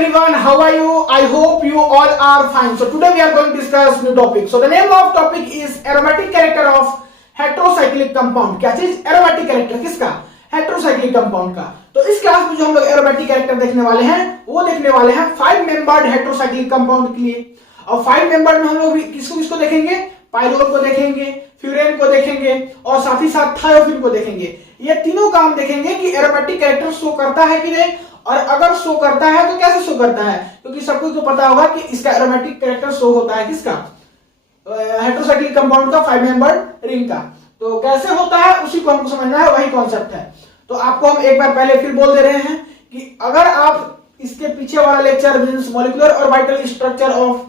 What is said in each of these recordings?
everyone, how are you? I hope you all are fine. So today we are going to discuss new topic. So the name of topic is aromatic character of heterocyclic compound. क्या चीज? aromatic character किसका? heterocyclic compound का. तो इस class में जो हम लोग aromatic character देखने वाले हैं वो देखने वाले हैं 5 membered heterocyclic compound के लिए. और 5 membered में हम लोग किसको किसको देखेंगे? पायरोल को देखेंगे, फ्यूरेन को देखेंगे और साथ ही साथ थायोफिन को देखेंगे. ये तीनों काम देखेंगे कि एरोमेटिक कैरेक्टर शो करता है कि नहीं, और अगर शो करता है तो कैसे शो करता है, क्योंकि सबको तो पता होगा कि इसका एरोमेटिक कैरेक्टर शो होता है किसका? हेटेरोसाइक्लिक कंपाउंड का 5 मेंबर्ड रिंग का. तो कैसे होता है उसी को हमको समझना है, वही कॉन्सेप्ट है. तो आपको हम एक बार पहले फिर बोल दे रहे हैं कि अगर आप इसके पीछे वाला lecture means molecular orbital structure of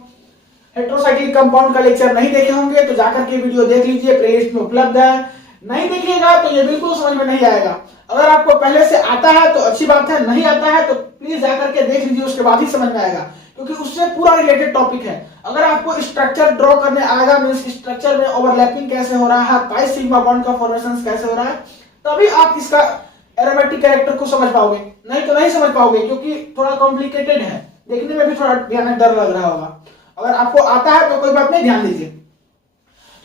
heterocyclic compound का लेक्चर नहीं देखे होंगे तो जाकर के वीडियो देख लीजिए, प्लेलिस्ट में उपलब्ध है. नहीं देखिएगा तो ये बिल्कुल समझ में नहीं आएगा. अगर आपको पहले से आता है तो अच्छी बात है, नहीं आता है तो प्लीज जाकर के देख लीजिए, उसके बाद ही समझ में आएगा, क्योंकि उससे पूरा रिलेटेड टॉपिक है. अगर आपको स्ट्रक्चर ड्रॉ करने आएगा मींस स्ट्रक्चर में ओवरलैपिंग कैसे हो रहा है, पाई सिग्मा बॉन्ड का फॉर्मेशन कैसे हो रहा है, तभी आप इसका एरोमेटिक कैरेक्टर को समझ पाओगे. नहीं तो नहीं समझ पाओगे, क्योंकि थोड़ा कॉम्प्लिकेटेड है, देखने में भी थोड़ा ध्यान डर लग रहा होगा. अगर आपको आता है तो कोई बात नहीं, ध्यान दीजिए.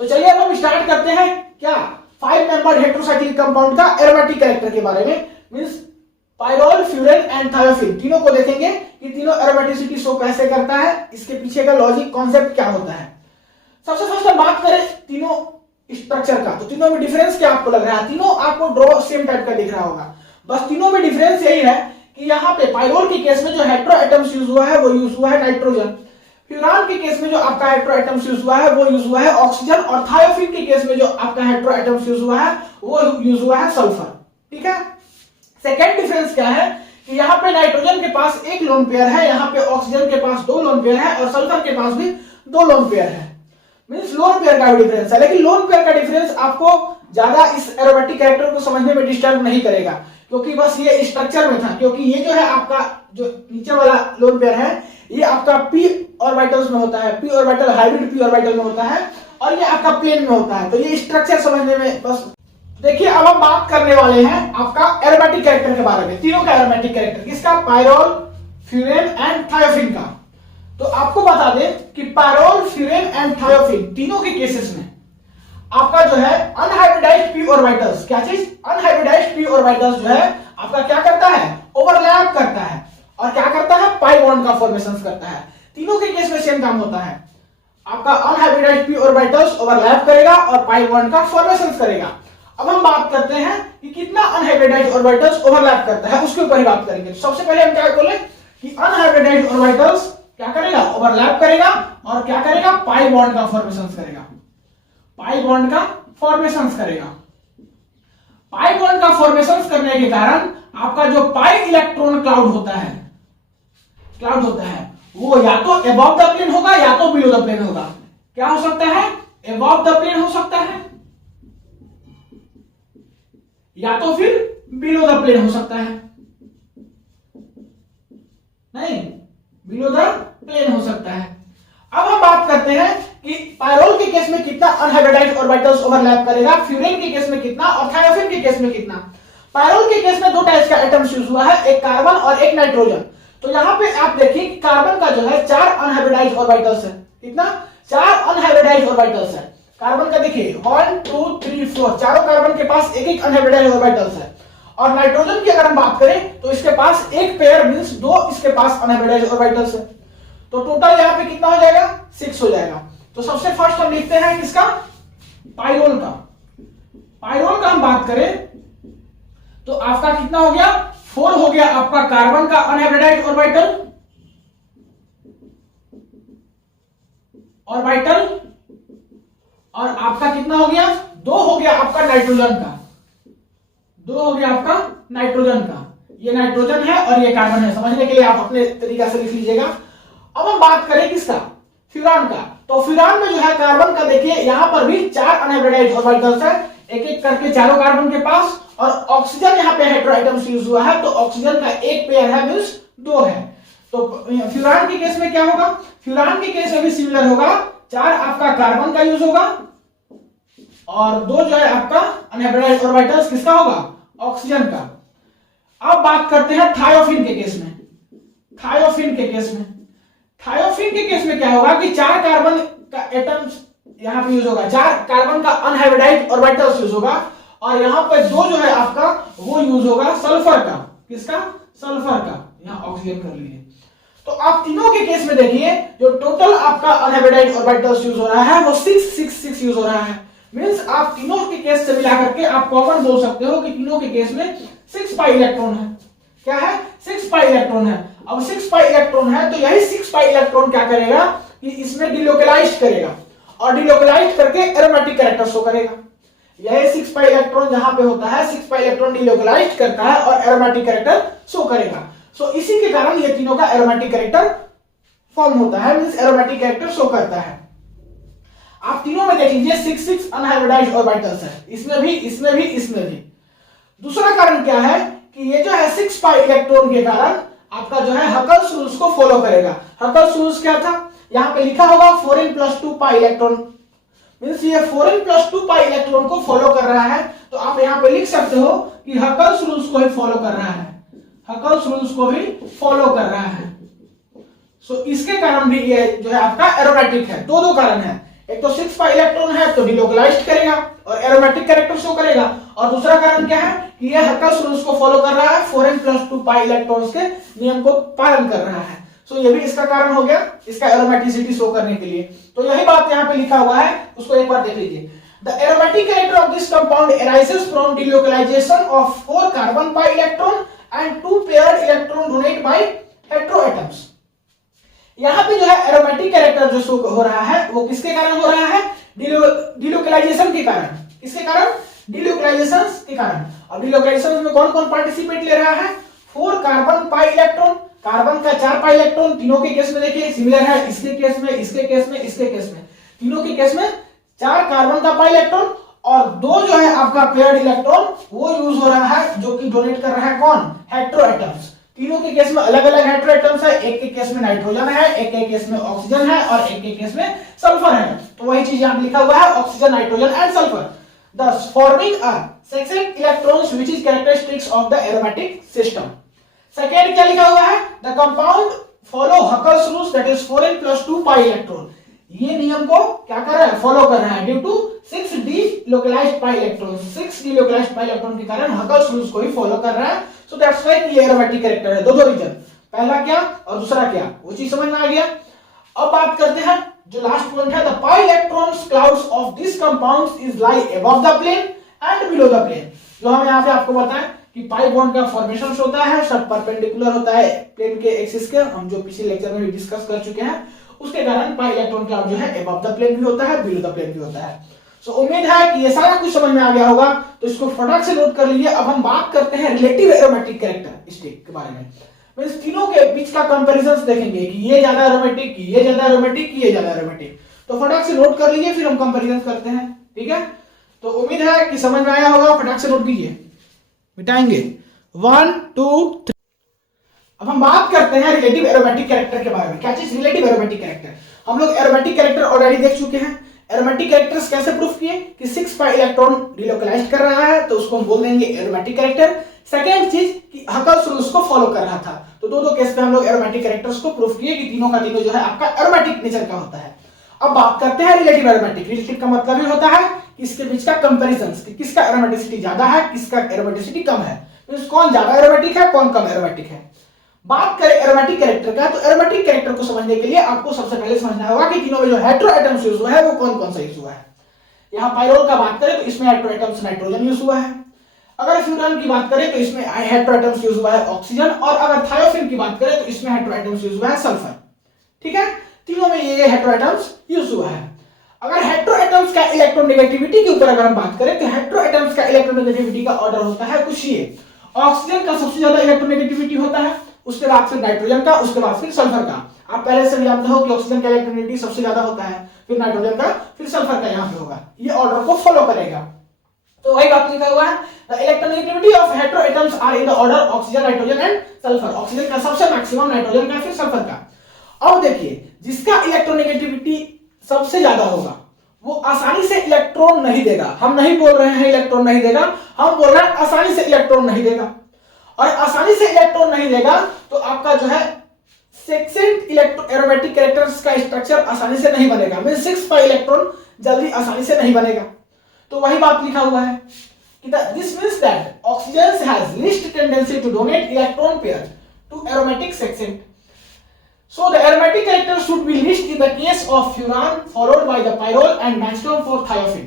तो चलिए अब हम स्टार्ट करते हैं क्या 5 मेंबर्ड हेटेरोसाइक्लिक कंपाउंड का एरोमेटिक कैरेक्टर के बारे में. Means pyrrole, furan and thiophene तीनों को देखेंगे कि तीनों एरोमेटिसिटी शो कैसे करता है, इसके पीछे का लॉजिक कॉन्सेप्ट क्या होता है. सबसे फर्स्ट हम बात करें तीनों स्ट्रक्चर का, तो तीनों में डिफरेंस क्या आपको लग रहा है? तीनों आपको ड्रॉ सेम टाइप का दिख रहा होगा, बस तीनों में डिफरेंस यही है कि यहाँ पे पायरोल के केस में जो हेटेरो एटम्स यूज हुआ है वो यूज हुआ है नाइट्रोजन. फ्यूरान के केस में जो आपका हेटेरो एटम्स यूज हुआ है वो यूज हुआ है ऑक्सीजन, और थायोफिन के केस में जो आपका हेटेरो एटम्स यूज हुआ है वो यूज हुआ है सल्फर. ठीक है. सेकेंड डिफरेंस क्या है कि यहाँ पे नाइट्रोजन के पास एक लोन पेयर है, यहाँ पे ऑक्सीजन के पास 2 लोन पेयर है, और सल्फर के पास भी 2 लोन पेयर है. मींस लोन पेयर का भी डिफरेंस है, लेकिन लोन पेयर का डिफरेंस आपको ज्यादा इस एरोमेटिक कैरेक्टर को समझने में डिस्टर्ब नहीं करेगा, क्योंकि बस ये स्ट्रक्चर में था. क्योंकि ये जो है आपका जो नीचे वाला लोन पेयर है ये आपका p ऑर्बिटल्स में होता है, p orbital hybrid p orbital में होता है, और ये आपका प्लेन में होता है. तो ये स्ट्रक्चर समझने में बस. देखिए अब हम बात करने वाले हैं आपका एरोमेटिक कैरेक्टर के बारे में. तीनों का एरोमेटिक कैरेक्टर किसका? पायरोल, फ्यूरेन एंड थायोफिन का. तो आपको बता दें कि पायरोल, फ्यूरेन एंड थायोफिन तीनों के केसेस में आपका जो है अनहाइब्रिडाइज्ड p ऑर्बिटल्स, क्या चीज? अनहाइब्रिडाइज्ड p ऑर्बिटल्स जो है आपका क्या करता है? ओवरलैप करता है, और क्या करता है? पाई बॉन्ड का फॉर्मेशन करता है. तीनों के केस में सेम काम होता है. आपका अनहाइब्रिडाइज्ड p ऑर्बिटल्स ओवरलैप करेगा और पाई बॉन्ड का फॉर्मेशन करेगा. अब हम बात करते हैं कि कितना अनहाइब्रिडाइज्ड ऑर्बिटल्स ओवरलैप करता है, उसके ऊपर ही बात करेंगे. तो सबसे पहले हम क्या बोले कि अनहाइब्रिडाइज्ड ऑर्बिटल्स क्या करेगा? ओवरलैप करेगा, और क्या करेगा? पाई बॉन्ड का फॉर्मेशन करेगा. पाई बॉन्ड का फॉर्मेशन करेगा. पाई बॉन्ड का फॉर्मेशन करने के कारण आपका जो पाई इलेक्ट्रॉन क्लाउड होता है वो या तो अबव द प्लेन होगा या तो बिलो द प्लेन होगा. क्या हो सकता है? अबव द प्लेन हो सकता है या तो फिर बिलो द प्लेन हो सकता है. नहीं, बिलो द प्लेन हो सकता है. अब हम बात करते हैं कि पायरोल के केस में कितना अनहाइब्रिडाइज्ड ऑर्बिटल्स ओवरलैप करेगा, फ्यूरेन के केस में कितना, और थायोफिन के केस में कितना. पायरोल के केस में 2 टाइप का एटम्स यूज हुआ है, एक कार्बन और एक नाइट्रोजन. तो यहां पे आप देखिए कि कार्बन का जो है 4 अनहाइब्रिडाइज्ड ऑर्बिटल्स है. कितना? 4 अनहाइब्रिडाइज्ड ऑर्बिटल्स है. कार्बन का देखिए 1 2 3 4, चारों कार्बन के पास एक अनहाइब्रिडाइज्ड ऑर्बिटल्स है. और नाइट्रोजन की अगर हम बात करें तो इसके पास एक पेयर मींस 2 इसके पास अनहाइब्रिडाइज्ड ऑर्बिटल्स है. तो टोटल यहां पे कितना हो जाएगा? 6 हो जाएगा. तो सबसे फर्स्ट हम लिखते हैं किसका? पायरोल का. पायरोल का हम बात करें तो आपका कितना हो गया? 4 हो गया आपका कार्बन का अनहाइब्रिडाइज्ड ऑर्बिटल, और आपका कितना हो गया? 2 हो गया आपका नाइट्रोजन का. 2 हो गया आपका नाइट्रोजन का. ये नाइट्रोजन है और ये कार्बन है, समझने के लिए आप अपने तरीका से लिख लीजिएगा. अब हम बात करें किसका? फ्यूरान का. तो फ्यूरान में जो है कार्बन का देखिए यहां पर भी 4 अनहाइब्रिडाइज्ड ऑर्बिटल्स है, एक एक करके चारों कार्बन के पास, और ऑक्सीजन यहाँ पे हेटेरो एटम्स यूज हुआ है, तो ऑक्सीजन का एक पेयर है मींस 2 है. तो फ्यूरान के केस में क्या होगा? फ्यूरान के केस में भी सिमिलर होगा, 4 आपका कार्बन का यूज होगा और 2 जो है आपका अनहाइब्रिडाइज्ड ऑर्बिटल्स किसका होगा? ऑक्सीजन का. अब बात करते हैं थायोफिन के केस में. थायोफिन के केस में, थायोफिन के केस में क्या होगा कि 4 कार्बन का एटम्स यहां पे यूज होगा, 4 कार्बन का अनहाइब्रिडाइज्ड ऑर्बिटल्स यूज होगा, और यहां पे 2 जो है आपका वो यूज होगा सल्फर का, किसका, सल्फर का, यहां ऑक्सीजन कर लीजिए। तो आप तीनों के केस में देखिए जो टोटल आपका अनहाइब्रिडाइज्ड ऑर्बिटल्स यूज हो रहा है वो 666 यूज हो रहा है। मींस आप तीनों के केस से मिला करके आप कॉमन बोल सकते हो कि तीनों के केस में 6 पाई इलेक्ट्रॉन है। क्या है, 6 पाई इलेक्ट्रॉन है। अब 6 पाई इलेक्ट्रॉन है तो यही 6 पाई इलेक्ट्रॉन क्या करेगा कि इसमें डिलोकलाइज करेगा, और डिलोकलाइज करके एरोमेटिक कैरेक्टर शो करेगा। यही 6 पाई इलेक्ट्रॉन जहां पे होता है 6 पाई इलेक्ट्रॉन डिलोकलाइज करता है और एरोमेटिक कैरेक्टर शो करेगा। सो इसी के कारण ये तीनों का एरोमेटिक कैरेक्टर फॉर्म होता है, मींस एरोमेटिक कैरेक्टर शो करता है। आप तीनों में देख लीजिए 6 अनहाइब्रिडाइज्ड ऑर्बिटल्स है, इसमें भी, इसमें भी, इसमें भी। दूसरा कारण क्या है कि ये जो है 6 पाई इलेक्ट्रॉन के कारण आपका जो है हकल्स रूल्स को फॉलो करेगा। हकल्स रूल्स क्या था, यहां पे लिखा होगा 4n+2 पाई इलेक्ट्रॉन, मींस ये 4n+2 पाई इलेक्ट्रॉन को फॉलो कर रहा है। तो आप यहां पे लिख सकते हो कि हकल्स रूल्स को ही फॉलो कर रहा है, हकल्स रूल्स को भी फॉलो कर रहा है। सो इसके कारण भी ये जो है आपका एरोमेटिक है। दो कारण है, एक तो 6 पाई इलेक्ट्रॉन है तो डिलोकलाइज्ड करेगा और एरोमेटिक कैरेक्टर शो करेगा, और दूसरा कारण क्या है कि ये हकल्स रूल्स को फॉलो कर रहा है, 4n+2 पाई इलेक्ट्रॉन्स के नियम को पालन कर रहा है। सो ये भी इसका कारण हो गया, इसका एरोमेटिसिटी शो करने के लिए। तो यही बात यहाँ पे लिखा हुआ है, उसको एक बार देख लीजिए। The aromatic character of this compound arises from delocalization of 4 carbon pi electron and 2 paired electron donate by heteroatoms. यहां पे जो है एरोमेटिक कैरेक्टर जो शो हो रहा है वो किसके कारण हो रहा है, डिलोकलाइजेशन के कारण। किसके कारण, डिलोकलाइजेशन के कारण। अब डिलोकलाइजेशन में कौन कौन पार्टिसिपेट ले रहा है, 4 कार्बन पाई इलेक्ट्रॉन, कार्बन का 4 पाई इलेक्ट्रॉन, तीनों के केस में देखिए सिमिलर है, इसके केस में, इसके केस में, इसके केस में, तीनों के केस में 4 कार्बन का पाई इलेक्ट्रॉन और 2 जो है आपका पेयर्ड इलेक्ट्रॉन वो यूज हो रहा है, जो कि डोनेट कर रहा है कौन, हेटेरोएटम्स। तीनों के केस में अलग अलग हेटेरोएटम्स है, एक के केस में नाइट्रोजन है, एक के केस में ऑक्सीजन है और एक के केस में सल्फर है। तो वही चीज यहां लिखा हुआ है, oxygen, nitrogen and sulphur, thus forming a second electrons which is characteristics of the aromatic system। Second क्या लिखा हुआ है, the compound follow Huckel's rules that is 4n+2 pi electron. ये नियम को क्या कर रहा है, फॉलो कर रहा है due to 6 delocalized pi electron. 6 delocalized pi electron के कारण हकल्स रूल्स को ही फॉलो कर रहा है। सो दैट्स व्हाई ये एरोमेटिक कैरेक्टर है। दो रीजन, पहला क्या और दूसरा क्या, वो चीज समझ में आ गया। अब बात करते हैं जो लास्ट पॉइंट है, the pi electrons clouds of this compounds is lie above the plane and below the plane. जो हम यहां पे आपको बताएं कि पाई बॉन्ड का फॉर्मेशन होता है, सब परपेंडिकुलर होता है प्लेन के एक्सिस के, हम जो पिछले लेक्चर में भी डिस्कस कर चुके हैं। उसके कारण पाई इलेक्ट्रॉन क्लाउड जो है अबव द प्लेन भी होता है, बिलो द प्लेन भी होता है। सो उम्मीद है कि ये सारा कुछ समझ में आ गया होगा, तो इसको फटाक से नोट कर लीजिए। अब हम बात करते हैं रिलेटिव एरोमेटिक कैरेक्टरिस्टिक के बारे में। मींस तीनों के बीच का कंपैरिजन देखेंगे कि ये ज्यादा एरोमेटिक, ये ज्यादा एरोमेटिक, ये ज्यादा एरोमेटिक। तो फटाक से नोट कर लीजिए, फिर हम कंपैरिजन करते हैं, ठीक है। तो उम्मीद है कि समझ में आया होगा, फटाक से नोट कीजिए, मिटाएंगे 1 2 3। अब हम बात करते हैं रिलेटिव एरोमेटिक कैरेक्टर के बारे में। क्या चीज रिलेटिव एरोमेटिक कैरेक्टर, हम लोग एरोमेटिक कैरेक्टर ऑलरेडी देख चुके हैं। एरोमेटिक कैरेक्टर्स कैसे प्रूफ किए कि 6 पाई इलेक्ट्रॉन डिलोकलाइज कर रहा है तो उसको हम बोल देंगे एरोमेटिक कैरेक्टर। सेकेंड चीज कि हकल्स रूल्स को फॉलो कर रहा था। तो दो केस में हम लोग एरोमेटिक कैरेक्टर्स को प्रूफ किए कि तीनों का तीनों जो है आपका एरोमेटिक नेचर का होता है। अब बात करते हैं रिलेटिव एरोमेटिक। रिलेटिव का मतलब ही होता है कि इसके बीच का कंपैरिजन, कि किसका एरोमेटिसिटी ज्यादा है, किसका एरोमेटिसिटी कम है, तो कौन ज्यादा एरोमेटिक है, कौन कम एरोमेटिक है। बात करें एरोमेटिक कैरेक्टर का, तो एरोमेटिक कैरेक्टर को समझने के लिए आपको सबसे पहले समझना होगा कि तीनों में जो हेटेरोएटम्स यूज हुआ है वो कौन कौन सा यूज हुआ है। यहाँ पाइरोल का बात करें तो इसमें हेटेरोएटम्स नाइट्रोजन यूज हुआ है। अगर फ्यूरान की बात करें तो इसमें हेटेरोएटम्स यूज हुआ है ऑक्सीजन, और अगर थायोफिन की बात करें तो इसमें हेटेरोएटम्स यूज हुआ है सल्फर। ठीक है, तीनों में ये हेटेरोएटम्स यूज हुआ है। अगर हेटेरोएटम्स का इलेक्ट्रोनेगेटिविटी के ऊपर अगर हम बात करें तो हेटेरोएटम्स का इलेक्ट्रोनेगेटिविटी का ऑर्डर होता है कुछ ये, ऑक्सीजन का सबसे ज्यादा इलेक्ट्रोनेगेटिविटी होता है, उसके बाद फिर नाइट्रोजन का, उसके बाद फिर सल्फर का। आप पहले से जानते हो कि ऑक्सीजन का इलेक्ट्रोनेगेटिविटी सबसे ज्यादा होता है, फिर नाइट्रोजन का, फिर सल्फर का यहाँ पे होगा। ये ऑर्डर को फॉलो करेगा। तो वही बात लिखा हुआ है, the electronegativity of heteroatoms are in the order oxygen, nitrogen and sulphur. Oxygen का सबसे मैक्सिमम, नाइट्रोजन का, फिर सल्फर का। अब देखिए जिसका इलेक्ट्रोनेगेटिविटी सबसे ज्यादा होगा वो आसानी से इलेक्ट्रॉन नहीं देगा। हम नहीं बोल रहे हैं इलेक्ट्रॉन नहीं देगा, हम बोल रहे हैं आसानी से इलेक्ट्रॉन नहीं देगा। और आसानी से इलेक्ट्रॉन नहीं देगा तो आपका जो है सेक्सेंट एरोमेटिक कैरेक्टर्स का स्ट्रक्चर आसानी से नहीं बनेगा, मीन 6 पाई इलेक्ट्रॉन जल्दी आसानी से नहीं बनेगा। तो वही बात लिखा हुआ है कि this means that oxygen has least tendency to donate electron pair to aromatic sextet, so the aromatic character should be least in the case of furan followed by the pyrrole and magnesium for thiophene।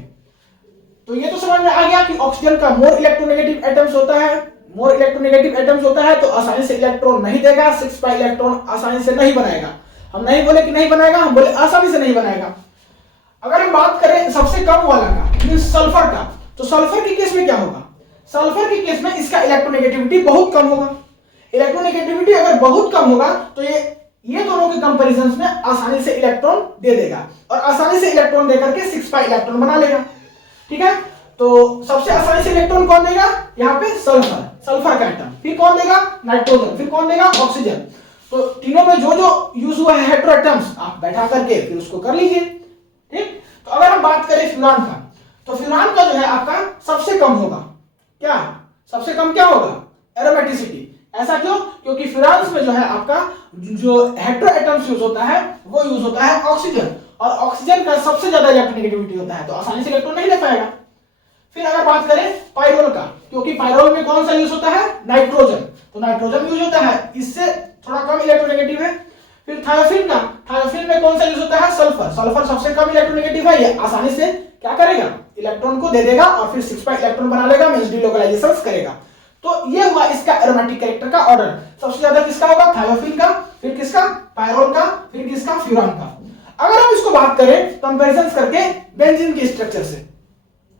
तो ये तो समझ में आ गया कि oxygen का more electronegative atoms होता है, मोर इलेक्ट्रोनेगेटिव एटम्स होता है तो आसानी से इलेक्ट्रॉन नहीं देगा, 6 पाई इलेक्ट्रॉन आसानी से नहीं बनाएगा। हम नहीं बोले कि नहीं बनाएगा, हम बोले आसानी से नहीं बनाएगा। अगर हम बात करें सबसे कम वाला का, मींस सल्फर का, तो सल्फर के केस में क्या होगा? सल्फर के केस में इसका इलेक्ट्रोनेगेटिविटी बहुत कम होगा। इलेक्ट्रोनेगेटिविटी अगर बहुत कम होगा तो ये दोनों के कंपैरिजन में आसानी से इलेक्ट्रॉन दे देगा और आसानी से इलेक्ट्रॉन देकर के 6 पाई इलेक्ट्रॉन बना लेगा। ठीक है, तो सबसे आसानी से इलेक्ट्रॉन कौन देगा? यहाँ पे सल्फर, सल्फर का एटम। फिर कौन देगा? नाइट्रोजन। फिर कौन देगा? ऑक्सीजन। तो तीनों में जो जो यूज हुआ है हेटेरो एटम्स आप बैठा करके फिर उसको कर लीजिए। ठीक, तो अगर हम बात करें फ्यूरान का, तो फ्यूरान का जो है आपका सबसे कम होगा। क्या सबसे कम क्या होगा? एरोमेटिसिटी। ऐसा क्यों? क्योंकि फ्यूरान्स में जो है आपका जो हेटेरो एटम्स यूज होता है वो यूज होता है ऑक्सीजन, और ऑक्सीजन का सबसे ज्यादा इलेक्ट्रोनेगेटिविटी होता है तो आसानी से इलेक्ट्रॉन नहीं ले पाएगा। फिर अगर बात करें पायरोल का, क्योंकि पायरोल में कौन सा यूज होता है? नाइट्रोजन, तो नाइट्रोजन यूज होता है, इससे थोड़ा कम इलेक्ट्रोनेगेटिव है। फिर थायोफिन का, थायोफिन में कौन सा यूज होता है? सल्फर, सल्फर सबसे कम इलेक्ट्रोनेगेटिव है, ये आसानी से क्या करेगा? इलेक्ट्रॉन को दे देगा और फिर 6 पाई इलेक्ट्रॉन बना लेगा, मींस डिलोकलाइजेशन करेगा। तो ये हुआ इसका एरोमेटिक कैरेक्टर का ऑर्डर। सबसे ज्यादा किसका होगा? थायोफिन का, फिर किसका? पायरोल का, फिर किसका? फ्यूरान का। अगर हम इसको बात करें कंपैरिजन करके बेंजीन के स्ट्रक्चर से,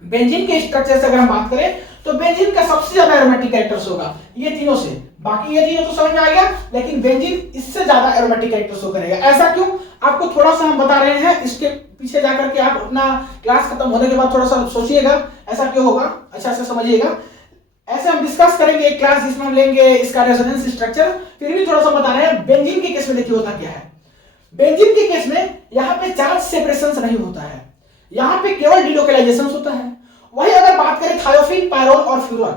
बेंजीन के स्ट्रक्चर से अगर हम बात करें तो बेंजीन का सबसे ज्यादा एरोमेटिक कैरेक्टर्स होगा ये तीनों से। बाकी ये तीनों तो समझ में आ गया, लेकिन बेंजीन इससे ज्यादा एरोमेटिक कैरेक्टर्स शो करेगा। ऐसा क्यों? आपको थोड़ा सा हम बता रहे हैं, इसके पीछे जाकर के आप अपना क्लास खत्म होने के बाद थोड़ा सा सोचिएगा ऐसा क्यों होगा, अच्छा से समझिएगा। ऐसे हम डिस्कस करेंगे एक क्लास जिसमें हम लेंगे इसका रेजोनेंस स्ट्रक्चर। फिर भी थोड़ा सा बता रहे हैं बेंजीन के केस में देखिए होता क्या है। बेंजीन के केस में यहाँ पे चार्ज सेपरेशन नहीं होता है, यहाँ पे केवल डिलोकलाइजेशन होता है। वही अगर बात करें थायोफिन, पायरोल और फ्यूरान,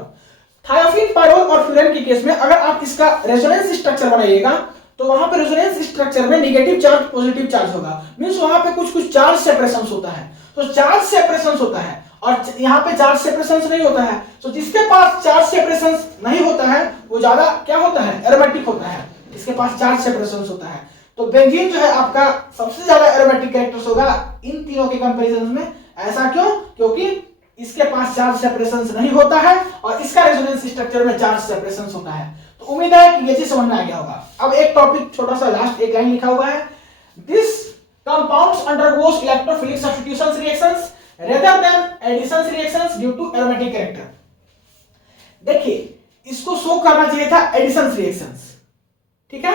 थायोफिन, पायरोल और फ्यूरान के केस में अगर आप इसका रेजोनेंस स्ट्रक्चर बनाइएगा तो वहां पे रेजोनेंस स्ट्रक्चर में नेगेटिव चार्ज पॉजिटिव चार्ज होगा, मींस वहां पे कुछ चार्ज सेपरेशन होता है। तो चार्ज सेपरेशन होता है और यहाँ पे चार्ज सेपरेशन नहीं होता है। तो जिसके पास चार्ज सेपरेशन नहीं होता है वो ज्यादा क्या होता है? एरोमेटिक होता है, इसके पास चार्ज सेपरेशन होता है। तो बेंजीन जो है आपका सबसे ज्यादा एरोमेटिक कैरेक्टर्स होगा इन तीनों के कंपैरिजन में। ऐसा क्यों? क्योंकि इसके पास चार्ज सेपरेशन नहीं होता है और इसका रेजोनेंस स्ट्रक्चर में चार्ज सेपरेशन होता है। तो उम्मीद है कि ये चीज समझ में आ गया होगा। अब एक टॉपिक छोटा सा लास्ट एक लाइन लिखा हुआ है, this compounds undergoes electrophilic substitution reactions rather than addition reactions due to aromatic character। देखिए इसको शो करना चाहिए था एडिशन रिएक्शंस, ठीक है,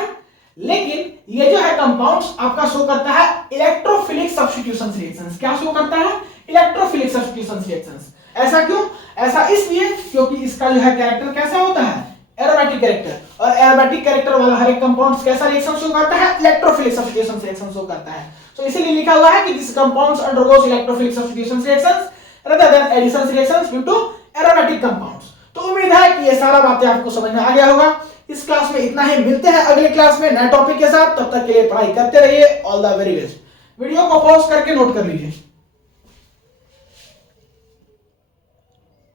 लेकिन ये जो है कंपाउंड्स आपका शो करता है इलेक्ट्रोफिलिक सब्स्टिट्यूशन रिएक्शंस। क्या शो करता है? Electrophilic substitution reactions. ऐसा क्यों? ऐसा इसलिए क्योंकि इसका जो है कैरेक्टर कैसा होता है? एरोमेटिक कैरेक्टर, और एरोमेटिक कैरेक्टर वाला हर एक कंपाउंड कैसा रिएक्शन शो करता है? इलेक्ट्रोफिलिक सब्स्टिट्यूशन रिएक्शन शो करता है। तो इसीलिए लिखा हुआ है कि this compounds undergoes electrophilic substitution reactions rather than addition reactions due to aromatic compounds। तो उम्मीद है कि ये सारा बातें आपको समझ में आ गया होगा। इस क्लास में इतना ही, मिलते हैं अगले क्लास में नए टॉपिक के साथ। तब तक के लिए पढ़ाई करते रहिए। All the very best. Video को पॉज करके नोट कर लीजिए।